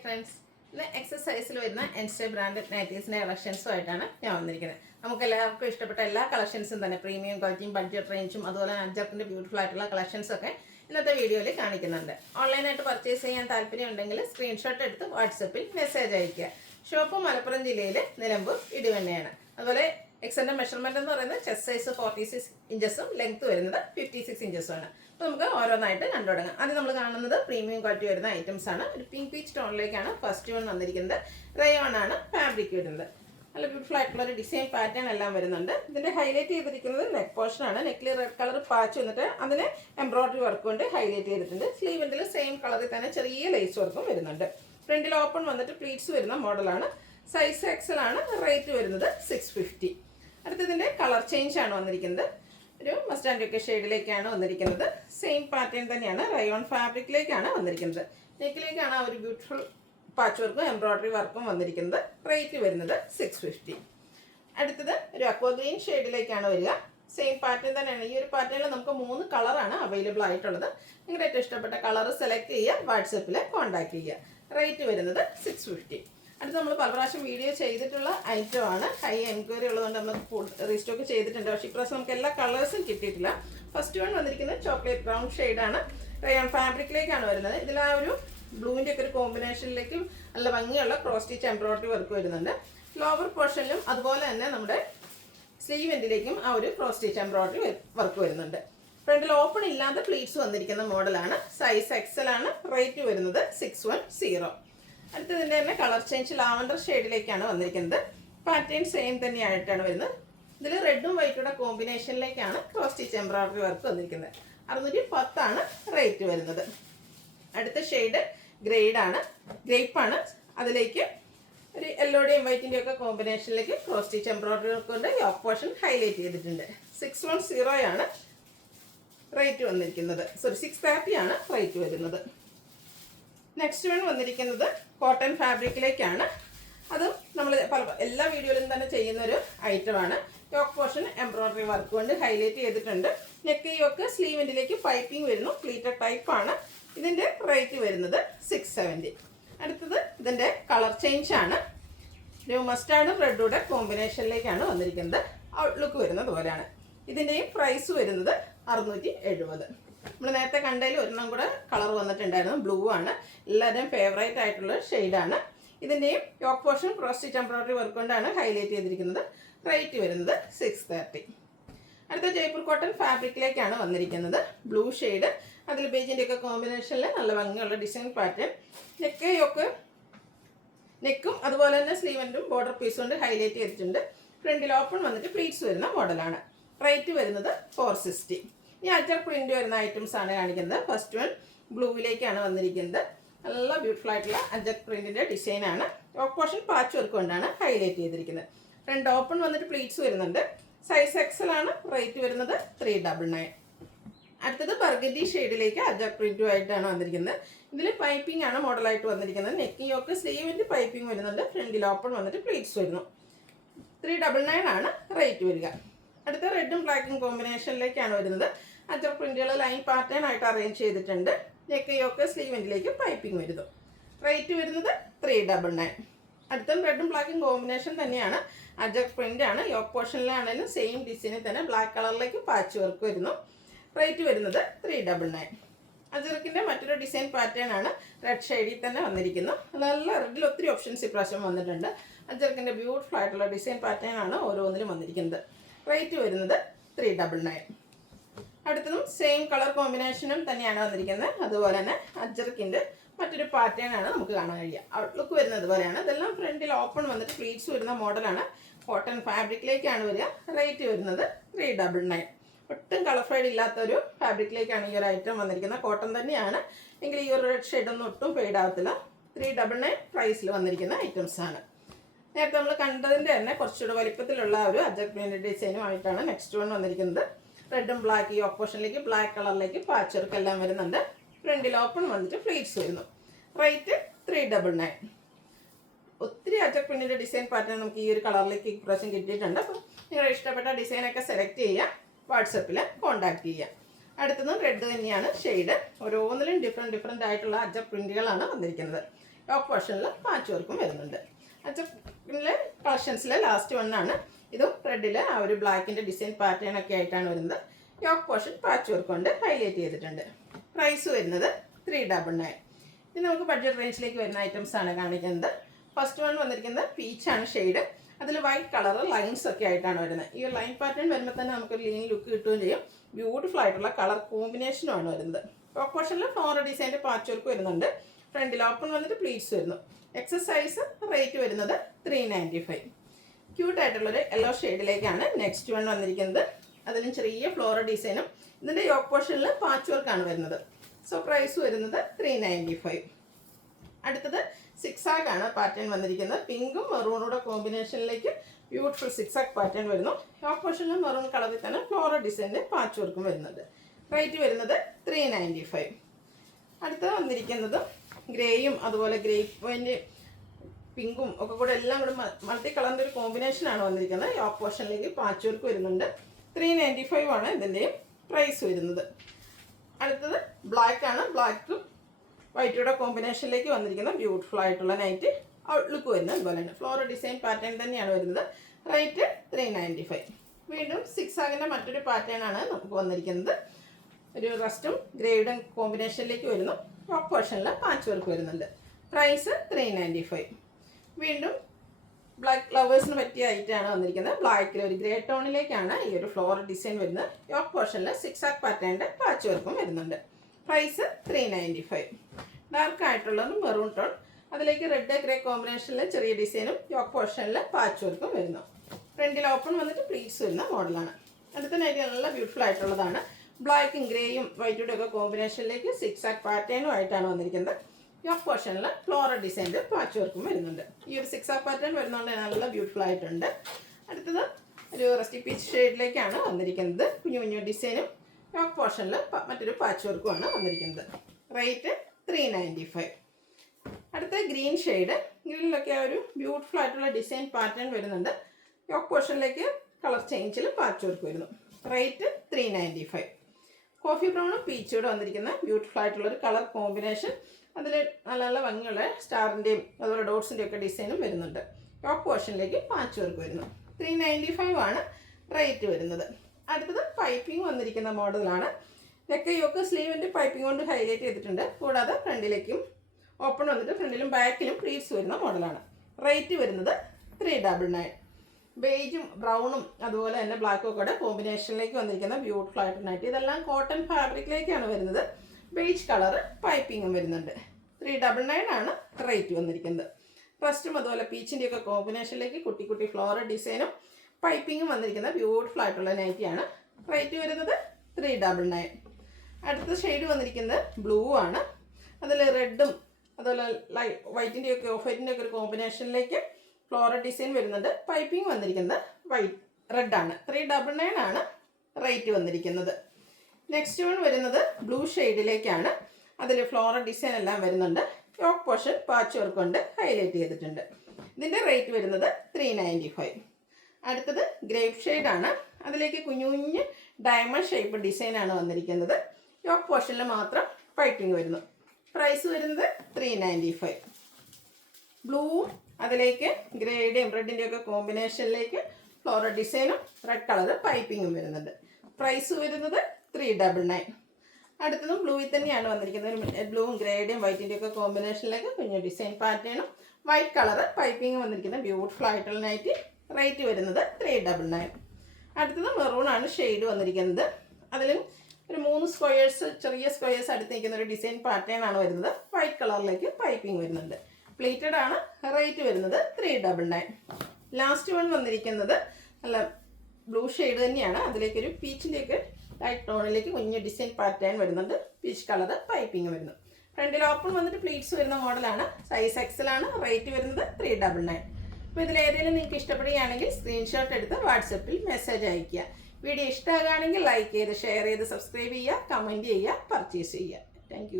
Friends, ഇന്ന് എക്സസൈസിൽ വരുന്ന എൻസ്റ്റേ branded നൈറ്റീസിൻ്റെ കളക്ഷൻസുമായിട്ടാണ് ഞാൻ വന്നിരിക്കുന്നത്. നമുക്ക് എല്ലാവർക്കും ഇഷ്ടപ്പെട്ട എല്ലാ കളക്ഷൻസും തന്നെ പ്രീമിയം ക്വാളിറ്റിയും ബഡ്ജറ്റ് റേഞ്ചും അതുപോലെ അഞ്ചർക്കിൻ്റെ ബ്യൂട്ടിഫുൾ ആയിട്ടുള്ള കളക്ഷൻസൊക്കെ ഇന്നത്തെ വീഡിയോയിൽ കാണിക്കുന്നുണ്ട്. ഓൺലൈനായിട്ട് പർച്ചേസ് ചെയ്യാൻ താല്പര്യം ഉണ്ടെങ്കിൽ സ്ക്രീൻഷോട്ട് എടുത്ത് വാട്സപ്പിൽ മെസ്സേജ് അയയ്ക്കുക. ഷോപ്പ് മലപ്പുറം ജില്ലയിൽ നിലമ്പൂർ ഇടുവന്നെയാണ്. അതുപോലെ എക്സൻ്റെ മെഷർമെൻറ്റ് എന്ന് പറയുന്നത് ചെസ്റ്റ് സൈസ് 46 ഇഞ്ചസും ലെങ്ത് വരുന്നത് 56 ഇഞ്ചസുമാണ്. അപ്പോൾ നമുക്ക് ഓരോന്നായിട്ട് കണ്ടു തുടങ്ങാം. ആദ്യം നമ്മൾ കാണുന്നത് പ്രീമിയം ക്വാളിറ്റി വരുന്ന ഐറ്റംസ് ആണ്. ഒരു പിങ്ക് പീച്ച് ടോണിലേക്കാണ് ഫസ്റ്റ് വൺ വന്നിരിക്കുന്നത്. റയോൺ ആണ് ഫാബ്രിക് വരുന്നത്. നല്ല ബ്യൂട്ടിഫുൾ ആയിട്ടുള്ള ഒരു ഡിസൈൻ പാറ്റേൺ എല്ലാം വരുന്നുണ്ട്. ഇതിൻ്റെ ഹൈലൈറ്റ് ചെയ്തിരിക്കുന്നത് നെക്ക് പോർഷൻ ആണ്. നെക്കിൽ റെഡ് കളർ പാച്ച് വന്നിട്ട് അതിന് എംബ്രോയിഡറി വർക്ക് കൊണ്ട് ഹൈലൈറ്റ് ചെയ്തിട്ടുണ്ട്. സ്ലീവിൻ്റെ സെയിം കളറിൽ തന്നെ ചെറിയ ലേസ് വർക്കും വരുന്നുണ്ട്. ഫ്രണ്ടിൽ ഓപ്പൺ വന്നിട്ട് പ്ലീറ്റ്സ് വരുന്ന മോഡലാണ്. സൈസ് എക്സൽ ആണ്. റേറ്റ് വരുന്നത് 650. അടുത്തതിൻ്റെ കളർ ചേഞ്ച് ആണ് വന്നിരിക്കുന്നത്. ഒരു മസ്റ്റാൻഡ് ഒക്കെ ഷെയ്ഡിലേക്കാണ് വന്നിരിക്കുന്നത്. സെയിം പാറ്റേൺ തന്നെയാണ്. റയോൺ ഫാബ്രിക്കിലേക്കാണ് വന്നിരിക്കുന്നത്. നെക്കിലേക്കാണ് ആ ഒരു ബ്യൂട്ടിഫുൾ പാച്ച് വർക്കും എംബ്രോയിഡറി വർക്കും വന്നിരിക്കുന്നത്. റേറ്റ് വരുന്നത് 650. അടുത്തത് ഒരു അക്വ ഗ്രീൻ ഷെയ്ഡിലേക്കാണ് വരിക. സെയിം പാറ്റേൺ തന്നെയാണ്. ഈ ഒരു പാറ്റേണിൽ നമുക്ക് 3 കളറാണ് അവൈലബിൾ ആയിട്ടുള്ളത്. നിങ്ങളുടെ ഏറ്റവും ഇഷ്ടപ്പെട്ട കളർ സെലക്ട് ചെയ്യുക, വാട്സപ്പിൽ കോൺടാക്ട് ചെയ്യുക. റേറ്റ് വരുന്നത് 650. അടുത്ത് നമ്മൾ പല പ്രാവശ്യം വീഡിയോ ചെയ്തിട്ടുള്ള ഐറ്റം ആണ്. ഹൈ എൻക്വയറി ഉള്ളതുകൊണ്ട് നമ്മൾ റീസ്റ്റോക്ക് ചെയ്തിട്ടുണ്ട്. പക്ഷേ ഇപ്രാവശ്യം നമുക്ക് എല്ലാ കളേഴ്സും കിട്ടിയിട്ടില്ല. ഫസ്റ്റ് വൺ വന്നിരിക്കുന്നത് ചോക്ലേറ്റ് ബ്രൗൺ ഷെയ്ഡാണ്. റയോൺ ഫാബ്രിക്കിലേക്കാണ് വരുന്നത്. ഇതിൽ ആ ഒരു ബ്ലൂവിൻ്റെ ഒക്കെ ഒരു കോമ്പിനേഷനിലേക്ക് നല്ല ഭംഗിയുള്ള ക്രോസ് സ്റ്റിച്ച് എംബ്രോയിഡറി വർക്ക് വരുന്നുണ്ട്. ലോവർ പോർഷനിലും അതുപോലെ തന്നെ നമ്മുടെ സ്ലീവ് എൻഡിലേക്കും ആ ഒരു ക്രോസ് സ്റ്റിച്ച് എംബ്രോയിഡറി വർക്ക് വരുന്നുണ്ട്. ഫ്രണ്ടിൽ ഓപ്പൺ ഇല്ലാത്ത പ്ലീറ്റ്സ് വന്നിരിക്കുന്ന മോഡലാണ്. സൈസ് എക്സൽ ആണ്. റേറ്റ് വരുന്നത് 610. അടുത്തതിൻ്റെ തന്നെ കളർ ചേഞ്ച് ലാവൻഡർ ഷെയ്ഡിലേക്കാണ് വന്നിരിക്കുന്നത്. പാറ്റേൺ സെയിം തന്നെയായിട്ടാണ് വരുന്നത്. ഇതിൽ റെഡും വൈറ്റുടെ കോമ്പിനേഷനിലേക്കാണ് ക്രോസ് സ്റ്റിച്ച് എംബ്രോയിഡറി വർക്ക് വന്നിരിക്കുന്നത്. 610 റേറ്റ് വരുന്നത്. അടുത്ത ഷെയ്ഡ് ഗ്രേപ്പാണ്. അതിലേക്ക് ഒരു യെല്ലോയുടെയും വൈറ്റിൻ്റെയും ഒക്കെ കോമ്പിനേഷനിലേക്ക് ക്രോസ് സ്റ്റിച്ച് എംബ്രോയിഡറി വർക്ക് കൊണ്ട് യോക്ക് പോർഷൻ ഹൈലൈറ്റ് ചെയ്തിട്ടുണ്ട്. 610 റേറ്റ് വന്നിരിക്കുന്നത്. 630 റേറ്റ് വരുന്നത്. നെക്സ്റ്റ് വൺ വന്നിരിക്കുന്നത് കോട്ടൺ ഫാബ്രിക്കിലേക്കാണ്. അതും നമ്മൾ എല്ലാ വീഡിയോയിലും തന്നെ ചെയ്യുന്നൊരു ഐറ്റമാണ്. യോക്ക് പോർഷൻ എംബ്രോയിഡറി വർക്ക് കൊണ്ട് ഹൈലൈറ്റ് ചെയ്തിട്ടുണ്ട്. നെക്ക് യോക്ക് സ്ലീവിൻ്റിലേക്ക് പൈപ്പിംഗ് വരുന്നു. പ്ലീറ്റഡ് ടൈപ്പാണ്. ഇതിൻ്റെ റേറ്റ് വരുന്നത് 670. അടുത്തത് ഇതിൻ്റെ കളർ ചേഞ്ച് ആണ്. ഒരു മസ്റ്റാർഡും റെഡൂടെ കോമ്പിനേഷനിലേക്കാണ് വന്നിരിക്കുന്നത്. ഔട്ട്ലുക്ക് വരുന്നത് പോലെയാണ്. ഇതിൻ്റെയും പ്രൈസ് വരുന്നത് 670. നമ്മൾ നേരത്തെ കണ്ടതിൽ ഒരെണ്ണം കൂടെ കളർ വന്നിട്ടുണ്ടായിരുന്നു. ബ്ലൂ ആണ്. എല്ലാവരുടെയും ഫേവറേറ്റ് ആയിട്ടുള്ള ഷെയ്ഡാണ്. ഇതിൻ്റെയും yoke portion cross stitch embroidery work കൊണ്ടാണ് ഹൈലൈറ്റ് ചെയ്തിരിക്കുന്നത്. റേറ്റ് വരുന്നത് 630. അടുത്ത ജയ്പൂർ കോട്ടൺ ഫാബ്രിക്കിലേക്കാണ് വന്നിരിക്കുന്നത്. ബ്ലൂ ഷെയ്ഡ്, അതിൽ ബേജിൻ്റെ ഒക്കെ കോമ്പിനേഷനിൽ നല്ല ഭംഗിയുള്ള ഡിസൈൻ പാറ്റേൺ. നെക്കും അതുപോലെ തന്നെ സ്ലീവൻറ്റും ബോർഡർ പീസ് കൊണ്ട് ഹൈലൈറ്റ് ചെയ്തിട്ടുണ്ട്. ഫ്രണ്ടിൽ ഓപ്പൺ വന്നിട്ട് പ്ലീറ്റ്സ് വരുന്ന മോഡലാണ്. റേറ്റ് വരുന്നത് 460. ഈ അറ്റർ പ്രിന്റ് വരുന്ന ഐറ്റംസ് ആണ് കാണിക്കുന്നത്. ഫസ്റ്റ് വൺ ബ്ലൂവിലേക്കാണ് വന്നിരിക്കുന്നത്. നല്ല ബ്യൂട്ടിഫുൾ ആയിട്ടുള്ള അജക് പ്രിന്റിന്റെ ഡിസൈൻ ആണ്. യോക്ക് പോർഷൻ പാച്ച് വർക്ക് കൊണ്ടാണ് ഹൈലൈറ്റ് ചെയ്തിരിക്കുന്നത്. ഫ്രണ്ട് ഓപ്പൺ വന്നിട്ട് പ്ലീറ്റ്സ് വരുന്നുണ്ട്. സൈസ് എക്സൽ ആണ്. റേറ്റ് വരുന്നത് 399. അടുത്തത് ബർഗൻഡി ഷെയ്ഡിലേക്ക് അജക് പ്രിന്റും ആയിട്ടാണ് വന്നിരിക്കുന്നത്. ഇതിൽ പൈപ്പിംഗ് ആണ് മോഡലായിട്ട് വന്നിരിക്കുന്നത്. നെക്ക് യോക്ക് സ്ലീവിൻ്റെ പൈപ്പിംഗ് വരുന്നുണ്ട്. ഫ്രണ്ടിൽ ഓപ്പൺ വന്നിട്ട് പ്ലീറ്റ്സ് വരുന്നു. 399 റേറ്റ് വരിക. അടുത്ത റെഡും ബ്ലാക്കും കോമ്പിനേഷനിലേക്കാണ് വരുന്നത്. അജക് പ്രിന്റുകൾ ലൈൻ പാറ്റേൺ ആയിട്ട് അറേഞ്ച് ചെയ്തിട്ടുണ്ട്. നെക്ക് യോക്ക് സ്ലീവിൻ്റിലേക്ക് പൈപ്പിംഗ് വരുന്നു. റേറ്റ് വരുന്നത് 399. അടുത്ത റെഡും ബ്ലാക്കും കോമ്പിനേഷൻ തന്നെയാണ്. അജക് പ്രിന്റ് ആണ്. യോക്ക് പോർഷനിലാണെങ്കിലും സെയിം ഡിസൈനിൽ തന്നെ ബ്ലാക്ക് കളറിലേക്ക് പാച്ച് വർക്ക് വരുന്നു. റേറ്റ് വരുന്നത് 399. അജർക്കിൻ്റെ മറ്റൊരു ഡിസൈൻ പാറ്റേൺ ആണ്. റെഡ് ഷെയ്ഡിൽ തന്നെ വന്നിരിക്കുന്നു. നല്ല റെഡിൽ ഒത്തിരി ഓപ്ഷൻസ് ഇപ്രാവശ്യം വന്നിട്ടുണ്ട്. അജർക്കിൻ്റെ ബ്യൂട്ടിഫുൾ ആയിട്ടുള്ള ഡിസൈൻ പാറ്റേൺ ആണ് ഓരോന്നിലും വന്നിരിക്കുന്നത്. റേറ്റ് വരുന്നത് 399. അടുത്തതും സെയിം കളർ കോമ്പിനേഷനും തന്നെയാണ് വന്നിരിക്കുന്നത്. അതുപോലെ തന്നെ അജർക്കിൻ്റെ മറ്റൊരു പാറ്റേൺ ആണ് നമുക്ക് കാണാൻ കഴിയുക. ഔട്ട്ലുക്ക് വരുന്നത് പോലെയാണ്. ഇതെല്ലാം ഫ്രണ്ടിൽ ഓപ്പൺ വന്നിട്ട് പ്ലീറ്റ്സ് വരുന്ന മോഡലാണ്. കോട്ടൺ ഫാബ്രിക്കിലേക്കാണ് വരിക. റേറ്റ് വരുന്നത് 399. ഒട്ടും കളർ ഫെയ്ഡ് ഇല്ലാത്തൊരു ഫാബ്രിക്കിലേക്കാണ് ഈ ഒരു ഐറ്റം വന്നിരിക്കുന്നത്. കോട്ടൺ തന്നെയാണ് എങ്കിൽ ഈ ഒരു റെഡ് ഷെയ്ഡൊന്നും ഒട്ടും ഫെയ്ഡ് ആവത്തില്ല. 399 പ്രൈസിൽ വന്നിരിക്കുന്ന ഐറ്റംസ് ആണ്. നേരത്തെ നമ്മൾ കണ്ടതിൻ്റെ തന്നെ കുറച്ചുകൂടെ വലിപ്പത്തിലുള്ള ഒരു അജക് പ്രിന്റ് ഡിസൈനുമായിട്ടാണ് നെക്സ്റ്റ് വൺ വന്നിരിക്കുന്നത്. റെഡും ബ്ലാക്ക്, ഈ ഓപ്പോഷനിലേക്ക് ബ്ലാക്ക് കളറിലേക്ക് പാച്ച് വർക്ക് എല്ലാം വരുന്നുണ്ട്. ഫ്രണ്ടിൽ ഓപ്പൺ വന്നിട്ട് പ്ലീറ്റ്സ് വരുന്നു. റേറ്റ് 399. ഒത്തിരി അജക് പ്രിന്റിൻ്റെ ഡിസൈൻ പാറ്റേൺ നമുക്ക് ഈ ഒരു കളറിലേക്ക് ഇപ്രാവശ്യം കിട്ടിയിട്ടുണ്ട്. അപ്പം നിങ്ങളുടെ ഇഷ്ടപ്പെട്ട ഡിസൈനൊക്കെ സെലക്ട് ചെയ്യുക, വാട്സപ്പിൽ കോൺടാക്ട് ചെയ്യുക. അടുത്തതും റെഡ് തന്നെയാണ് ഷെയ്ഡ്. ഓരോന്നിലും ഡിഫറെൻറ്റ് ആയിട്ടുള്ള അജക് പ്രിന്റുകളാണ് വന്നിരിക്കുന്നത്. ടോപ്പ് പോർഷനിൽ പാച്ച് വർക്കും വരുന്നുണ്ട്. അഞ്ചർക്കിലെ കളക്ഷൻസിലെ ലാസ്റ്റ് വണ്ണാണ്. ഇതും റെഡിൽ ആ ഒരു ബ്ലാക്കിൻ്റെ ഡിസൈൻ പാറ്റേൺ ഒക്കെ ആയിട്ടാണ് വരുന്നത്. യോക്ക് പോർഷൻ പാച്ച് വർക്ക് കൊണ്ട് ഹൈലൈറ്റ് ചെയ്തിട്ടുണ്ട്. പ്രൈസ് വരുന്നത് 399. ഇനി നമുക്ക് ബഡ്ജറ്റ് റേഞ്ചിലേക്ക് വരുന്ന ഐറ്റംസ് ആണ് കാണിക്കുന്നത്. ഫസ്റ്റ് വൺ വന്നിരിക്കുന്നത് പീച്ചാണ് ഷെയ്ഡ്. അതിൽ വൈറ്റ് കളർ ലൈൻസ് ഒക്കെ ആയിട്ടാണ് വരുന്നത്. ഈ ഒരു ലൈൻ പാറ്റേൺ വരുമ്പോൾ തന്നെ നമുക്കൊരു ലീൻ ലുക്ക് കിട്ടുകയും ചെയ്യും. ബ്യൂട്ടിഫുൾ ആയിട്ടുള്ള കളർ കോമ്പിനേഷനുമാണ് വരുന്നത്. ടോപ്പ് പോർഷനിൽ ഫ്ലോറൽ ഡിസൈൻ്റെ പാച്ച് വർക്ക് വരുന്നുണ്ട്. ഫ്രണ്ടിൽ ഓപ്പൺ വന്നിട്ട് പ്ലീറ്റ്സ് വരുന്നു. എക്സസൈസ് റേറ്റ് വരുന്നത് 395. ക്യൂട്ടായിട്ടുള്ളൊരു യെല്ലോ ഷെയ്ഡിലേക്കാണ് നെക്സ്റ്റ് വൺ വന്നിരിക്കുന്നത്. അതിനും ചെറിയ ഫ്ലോറൽ ഡിസൈനും ഇതിൻ്റെ യോക്ക് പോർഷനിൽ പാച്ച് വർക്കാണ് വരുന്നത്. സോ പ്രൈസ് വരുന്നത് 395. അടുത്തത് സിക്സാഗ് ആണ് പാറ്റേൺ വന്നിരിക്കുന്നത്. പിങ്കും മെറൂണൂടെ കോമ്പിനേഷനിലേക്ക് ബ്യൂട്ടിഫുൾ സിക്സാഗ് പാറ്റേൺ വരുന്നു. യോക്ക് പോർഷനിൽ മെറൂൺ കളറിൽ തന്നെ ഫ്ലോറൽ ഡിസൈനിൻ്റെ പാച്ച് വർക്കും വരുന്നുണ്ട്. റേറ്റ് വരുന്നത് 395. അടുത്തത് വന്നിരിക്കുന്നത് ഗ്രേയും അതുപോലെ ഗ്രേപ്പിൻ്റെ പിങ്കും ഒക്കെ കൂടെ എല്ലാം കൂടെ മൾട്ടി കളറിൻ്റെ ഒരു കോമ്പിനേഷനാണ് വന്നിരിക്കുന്നത്. യോക്ക് പോർഷനിലേക്ക് പാച്ച് വർക്ക് വരുന്നുണ്ട്. 395 ആണ് ഇതിൻ്റെയും പ്രൈസ് വരുന്നത്. അടുത്തത് ബ്ലാക്ക് ആണ്. ബ്ലാക്കും വൈറ്റോടെ കോമ്പിനേഷനിലേക്ക് വന്നിരിക്കുന്ന ബ്യൂട്ടിഫുൾ ആയിട്ടുള്ള നൈറ്റ് ഔട്ട്ലുക്ക് വരുന്നത്. അതുപോലെ തന്നെ ഫ്ലോറൽ ഡിസൈൻ പാറ്റേൺ തന്നെയാണ് വരുന്നത്. റേറ്റ് 395. വീണ്ടും സിക്സാഗിൻ്റെ മറ്റൊരു പാറ്റേൺ ആണ് നമുക്ക് വന്നിരിക്കുന്നത്. ഒരു റസ്റ്റും ഗ്രേഡും കോമ്പിനേഷനിലേക്ക് വരുന്നു. ടോപ്പ് പോർഷനിൽ പാച്ച് വർക്ക് വരുന്നുണ്ട്. പ്രൈസ് 395. വീണ്ടും ബ്ലാക്ക് ഫ്ലവേഴ്സിന് പറ്റിയ ഐറ്റാണ് വന്നിരിക്കുന്നത്. ബ്ലാക്കിൽ ഒരു ഗ്രേ ടോണിലേക്കാണ് ഈ ഒരു ഫ്ലോറൽ ഡിസൈൻ വരുന്നത്. യോക്ക് പോർഷനിൽ സിക്സാഗ് പാറ്റേണിൻ്റെ പാച്ച് വർക്കും വരുന്നുണ്ട്. പ്രൈസ് 395. ഡാർക്ക് ആയിട്ടുള്ളത് മെറൂൺ ടോൺ, അതിലേക്ക് റെഡ് ഗ്രേ കോമ്പിനേഷനിൽ ചെറിയ ഡിസൈനും യോക്ക് പോർഷനിൽ പാച്ച് വർക്കും വരുന്നു. ഫ്രണ്ടിൽ ഓപ്പൺ വന്നിട്ട് പ്ലീറ്റ്സ് വരുന്ന മോഡലാണ്. അടുത്ത നൈറ്റ് നല്ല ബ്യൂട്ടിഫുൾ ആയിട്ടുള്ളതാണ്. ബ്ലാക്കും ഗ്രേയും വൈറ്റുടെ ഒക്കെ കോമ്പിനേഷനിലേക്ക് സിക്സാഗ് പാറ്റേണും ആയിട്ടാണ് വന്നിരിക്കുന്നത്. യോക്ക് പോർഷനിൽ ഫ്ലോറൽ ഡിസൈൻ്റെ പാച്ച് വർക്കും വരുന്നുണ്ട്. ഈ ഒരു സിക്സാഗ് പാറ്റേൺ വരുന്നതുകൊണ്ട് നല്ല ബ്യൂട്ടിഫുൾ ആയിട്ടുണ്ട്. അടുത്തത് ഒരു റസ്റ്റി പീച്ച് ഷെയ്ഡിലേക്കാണ് വന്നിരിക്കുന്നത്. കുഞ്ഞു കുഞ്ഞു ഡിസൈനും യോക്ക് പോർഷനിൽ മറ്റൊരു പാച്ച് വർക്കുമാണ് വന്നിരിക്കുന്നത്. റേറ്റ് 395. അടുത്ത ഗ്രീൻ ഷെയ്ഡ്. ഗ്രീനിലൊക്കെ ഒരു ബ്യൂട്ടിഫുൾ ആയിട്ടുള്ള ഡിസൈൻ പാറ്റേൺ വരുന്നുണ്ട്. യോക്ക് പോർഷനിലേക്ക് കളർ ചേഞ്ചിൽ പാച്ച് വർക്ക് വരുന്നു. റേറ്റ് 395. കോഫി ബ്രൗണും പീച്ചോടെ വന്നിരിക്കുന്ന ബ്യൂട്ടിഫുൾ ആയിട്ടുള്ളൊരു കളർ കോമ്പിനേഷൻ. അതിൽ നല്ല നല്ല ഭംഗിയുള്ള സ്റ്റാറിൻ്റെയും അതുപോലെ ഡോട്ട്സിൻ്റെയും ഒക്കെ ഡിസൈനും വരുന്നുണ്ട്. യോക്ക് പോർഷനിലേക്ക് പാച്ച് വർക്ക് വരുന്നു. 395 ആണ് റേറ്റ് വരുന്നത്. അടുത്തത് പൈപ്പിംഗ് വന്നിരിക്കുന്ന മോഡലാണ്. നെക്ക് യോക്ക് സ്ലീവിൻ്റെ പൈപ്പിംഗ് കൊണ്ട് ഹൈലൈറ്റ് ചെയ്തിട്ടുണ്ട്. കൂടാതെ ഫ്രണ്ടിലേക്കും ഓപ്പൺ വന്നിട്ട് ഫ്രണ്ടിലും ബാക്കിലും പ്ലീറ്റ്സ് വരുന്ന മോഡലാണ്. റേറ്റ് വരുന്നത് 399. ബേജും ബ്രൗണും അതുപോലെ തന്നെ ബ്ലാക്കും ഒക്കെ കോമ്പിനേഷനിലേക്ക് വന്നിരിക്കുന്ന ബ്യൂട്ടിഫുൾ ആയിട്ടുണ്ടായിട്ട് ഇതെല്ലാം കോട്ടൺ ഫാബ്രിക്കിലേക്കാണ് വരുന്നത്. ബേജ് കളർ പൈപ്പിങ്ങും വരുന്നുണ്ട്. 399 ആണ് റേറ്റ് വന്നിരിക്കുന്നത്. ഫസ്റ്റും അതുപോലെ പീച്ചിൻ്റെയൊക്കെ കോമ്പിനേഷനിലേക്ക് കുട്ടി കുട്ടി ഫ്ലോറൽ ഡിസൈനും പൈപ്പിങ്ങും വന്നിരിക്കുന്ന ബ്യൂട്ടിഫുൾ ആയിട്ടുള്ള നൈറ്റിയാണ്. റേറ്റ് വരുന്നത് 399. അടുത്ത ഷെയ്ഡ് വന്നിരിക്കുന്നത് ബ്ലൂ ആണ്. അതിൽ റെഡും അതുപോലെ വൈറ്റിൻ്റെയൊക്കെ ഓഫ് വൈറ്റിൻ്റെയൊക്കെ ഒരു കോമ്പിനേഷനിലേക്ക് ഫ്ലോറൽ ഡിസൈൻ വരുന്നുണ്ട്. പൈപ്പിംഗ് വന്നിരിക്കുന്നത് റെഡാണ്. 399 ആണ് റേറ്റ് വന്നിരിക്കുന്നത്. നെക്സ്റ്റ് വൺ വരുന്നത് ബ്ലൂ ഷെയ്ഡിലേക്കാണ്. അതിൽ ഫ്ലോറൽ ഡിസൈൻ എല്ലാം വരുന്നുണ്ട്. യോക്ക് പോർഷൻ പാച്ച് വർക്ക് കൊണ്ട് ഹൈലൈറ്റ് ചെയ്തിട്ടുണ്ട്. ഇതിൻ്റെ റേറ്റ് വരുന്നത് 395. അടുത്തത് ഗ്രേപ്പ് ഷെയ്ഡാണ്. അതിലേക്ക് കുഞ്ഞു കുഞ്ഞ് ഡയമണ്ട് ഷേപ്പ് ഡിസൈനാണ് വന്നിരിക്കുന്നത്. യോക്ക് പോർഷനിൽ മാത്രം പൈപ്പിംഗ് വരുന്നു. പ്രൈസ് വരുന്നത് 395. ബ്ലൂവും അതിലേക്ക് ഗ്രേയുടെയും റെഡിൻ്റെയും ഒക്കെ കോമ്പിനേഷനിലേക്ക് ഫ്ലോറൽ ഡിസൈനും റെഡ് കളർ പൈപ്പിങ്ങും വരുന്നുണ്ട്. പ്രൈസ് വരുന്നത് 399. അടുത്തതും ബ്ലൂവിൽ തന്നെയാണ് വന്നിരിക്കുന്നത്. ബ്ലൂവും ഗ്രേയുടെയും വൈറ്റിൻ്റെയും ഒക്കെ കോമ്പിനേഷനിലേക്ക് കുഞ്ഞു ഡിസൈൻ പാറ്റേണും വൈറ്റ് കളർ പൈപ്പിങ്ങും വന്നിരിക്കുന്ന ബ്യൂട്ടിഫുൾ ആയിട്ടുള്ള നൈറ്റ്. റേറ്റ് വരുന്നത് 399. അടുത്തത് മെറൂണാണ് ഷെയ്ഡ് വന്നിരിക്കുന്നത്. അതിലും ഒരു 3 സ്ക്വയേഴ്സ് ചെറിയ സ്ക്വയേഴ്സ് അടുത്ത് നിൽക്കുന്ന ഒരു ഡിസൈൻ പാറ്റേൺ ആണ് വരുന്നത്. വൈറ്റ് കളറിലേക്ക് പൈപ്പിംഗ് വരുന്നുണ്ട്. പ്ലേറ്റഡ് ആണ്. റേറ്റ് വരുന്നത് 399. ലാസ്റ്റ് വൺ വന്നിരിക്കുന്നത് നല്ല ബ്ലൂ ഷെയ്ഡ് തന്നെയാണ്. അതിലേക്കൊരു പീച്ചിൻ്റെയൊക്കെ ലൈറ്റ് ടോണിലേക്ക് കുഞ്ഞ് ഡിസൈൻ പാറ്റേൺ വരുന്നുണ്ട്. പീച്ച് കളർ പൈപ്പിംഗ് വരുന്നു. ഫ്രണ്ടിൽ ഓപ്പൺ വന്നിട്ട് പ്ലീറ്റ്സ് വരുന്ന മോഡലാണ്. സൈസ് എക്സൽ ആണ്. റേറ്റ് വരുന്നത് 399. അപ്പോൾ ഇതിലേതെങ്കിലും നിങ്ങൾക്ക് ഇഷ്ടപ്പെടുകയാണെങ്കിൽ സ്ക്രീൻഷോട്ട് എടുത്ത് വാട്സപ്പിൽ മെസ്സേജ് അയയ്ക്കുക. വീഡിയോ ഇഷ്ടമാകുകയാണെങ്കിൽ ലൈക്ക് ചെയ്ത് ഷെയർ ചെയ്ത് സബ്സ്ക്രൈബ് ചെയ്യുക, കമൻറ്റ് ചെയ്യുക, പർച്ചേസ് ചെയ്യുക. താങ്ക്